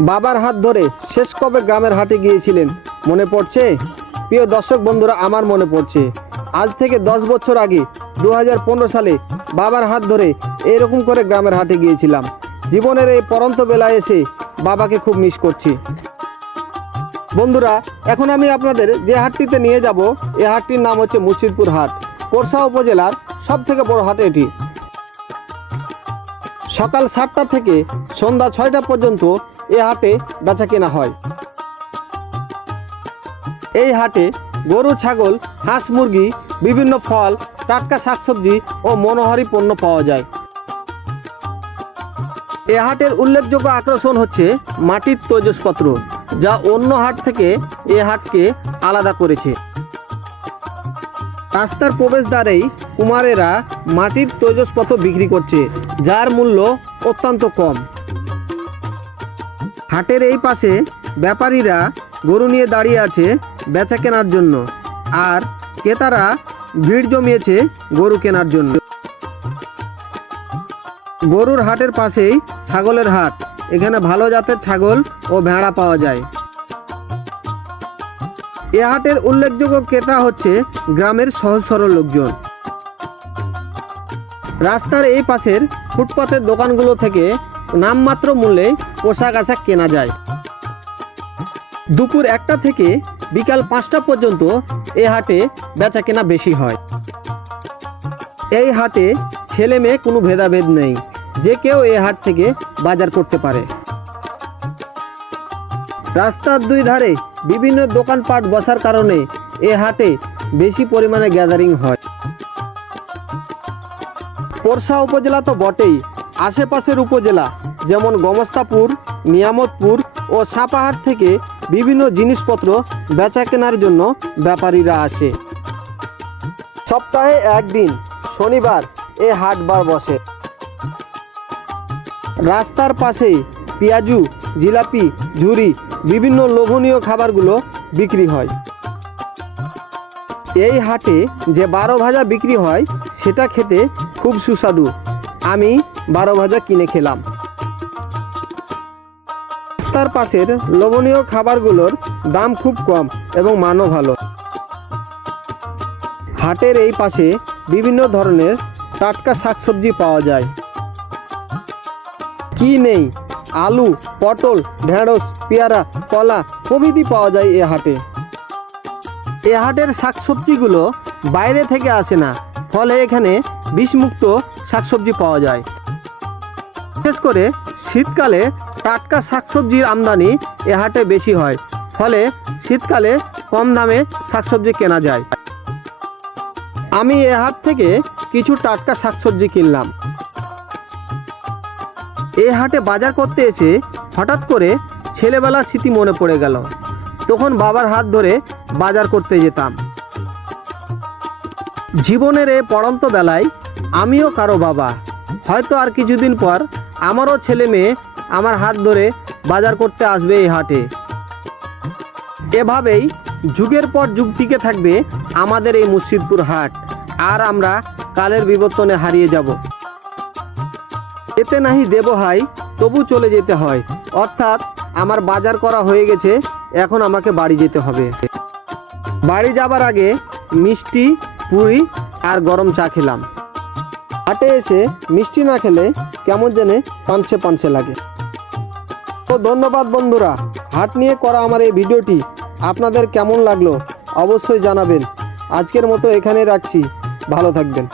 বাবার হাত ধরে শেষ কবে গ্রামের হাটে গিয়েছিলেন? মনে পড়ছে? প্রিয় দর্শক বন্ধুরা, আমার মনে পড়ছে। আজ থেকে দশ বছর আগে দু হাজার পনেরো সালে বাবার হাত ধরে এরকম করে গ্রামের হাটে গিয়েছিলাম। জীবনের এই পরন্ত বেলায় এসে বাবাকে খুব মিস করছি। বন্ধুরা, এখন আমি আপনাদের যে হাটটিতে নিয়ে যাব, এ হাটটির নাম হচ্ছে মুর্শিদপুর হাট। পোরশা উপজেলার সব থেকে বড় হাট এটি। সকাল সাতটা থেকে সন্ধ্যা ছয়টা পর্যন্ত এ হাটে বেচা কেনা হয়। এই হাটে গরু, ছাগল, হাঁস, মুরগি, বিভিন্ন ফল, টাটকা শাকসবজি ও মনোহারি পণ্য পাওয়া যায়। এ হাটের উল্লেখযোগ্য আকর্ষণ হচ্ছে মাটির তৈজসপত্র, যা অন্য হাট থেকে এ হাটকে আলাদা করেছে। রাস্তার প্রবেশদ্বারেই কুমারেরা মাটির তৈজসপত্র বিক্রি করছে, যার মূল্য অত্যন্ত কম। হাটের এই পাশে ব্যাপারীরা গরু নিয়ে দাঁড়িয়ে আছে বেচা কেনার জন্য। আর ক্রেতারা ভিড় জমিয়েছে গরু কেনার জন্য। গরুর হাটের পাশেই ছাগলের হাট। এখানে ভালো জাতের ছাগল ও ভেড়া পাওয়া যায়। এ হাটের উল্লেখযোগ্য ক্রেতা হচ্ছে গ্রামের সহজ সরল লোকজন। রাস্তার এই পাশের ফুটপাথের দোকানগুলো থেকে নামমাত্র মূল্যে পোশাক আশাক কেনা যায়। দুপুর একটা থেকে বিকাল পাঁচটা পর্যন্ত এ হাটে বেচা কেনা বেশি হয়। এই হাটে ছেলে মেয়ে কোনো ভেদাভেদ নেই, যে কেউ এই হাট থেকে বাজার করতে পারে। রাস্তার দুই ধারে বিভিন্ন দোকানপাট বসার কারণে এ হাটে বেশি পরিমাণে গ্যাদারিং হয়। পোরশা উপজেলা তো বটেই আশেপাশের উপজেলা, যেমন গমস্তাপুর, নিয়ামতপুর ও সাপাহাট থেকে বিভিন্ন জিনিসপত্র বেচা কেনার জন্য ব্যাপারীরা আসে। সপ্তাহে একদিন, শনিবার এ হাটবার বসে। রাস্তার পাশে পেঁয়াজু, জিলাপি, ঝুরি, বিভিন্ন লোভনীয় খাবারগুলো বিক্রি হয়। এই হাটে যে বারো ভাজা বিক্রি হয়, সেটা খেতে খুব সুস্বাদু। আমি বারো ভাজা কিনে খেলাম। রাস্তার পাশের লোভনীয় খাবারগুলোর দাম খুব কম এবং মানও ভালো। হাটের এই পাশে বিভিন্ন ধরনের টাটকা শাকসবজি পাওয়া যায়। কি নেই? আলু, পটল, ঢেঁড়স, পেয়ারা, কলা প্রভৃতি পাওয়া যায় এ হাটে। এ হাটের শাকসবজিগুলো বাইরে থেকে আসে না, ফলে এখানে বিষমুক্ত শাকসবজি পাওয়া যায়। বিশেষ করে শীতকালে টাটকা শাকসবজির আমদানি এ হাটে বেশি হয়, ফলে শীতকালে কম দামে শাকসবজি কেনা যায়। আমি এ হাট থেকে কিছু টাটকা শাকসবজি কিনলাম। এই হাটে বাজার করতে এসে হঠাৎ করে ছেলেবেলার স্মৃতি মনে পড়ে গেল। তখন বাবার হাত ধরে বাজার করতে যেতাম। জীবনের এ পড়ন্ত বেলায় আমিও কারও বাবা। হয়তো আর কিছুদিন পর আমারও ছেলে মেয়ে আমার হাত ধরে বাজার করতে আসবে এই হাটে। এভাবেই যুগের পর যুগ টিকে থাকবে আমাদের এই মুর্শিদপুর হাট। আর আমরা কালের বিবর্তনে হারিয়ে যাব। এতে নাহি দেব হাই, তবু চলে যেতে হয়। অর্থাৎ আমার বাজার করা হয়ে গেছে, এখন আমাকে বাড়ি যেতে হবে। বাড়ি যাবার আগে মিষ্টি, পুরি আর গরম চা খেলাম। হাটে এসে মিষ্টি না খেলে কেমন জেনে পানছে পানছে লাগে। তো ধন্যবাদ বন্ধুরা, হাট নিয়ে করা আমার এই ভিডিওটি, আপনাদের কেমন লাগল অবশ্যই জানাবেন। আজকের মতো এখানে রাখছি, ভালো থাকবেন।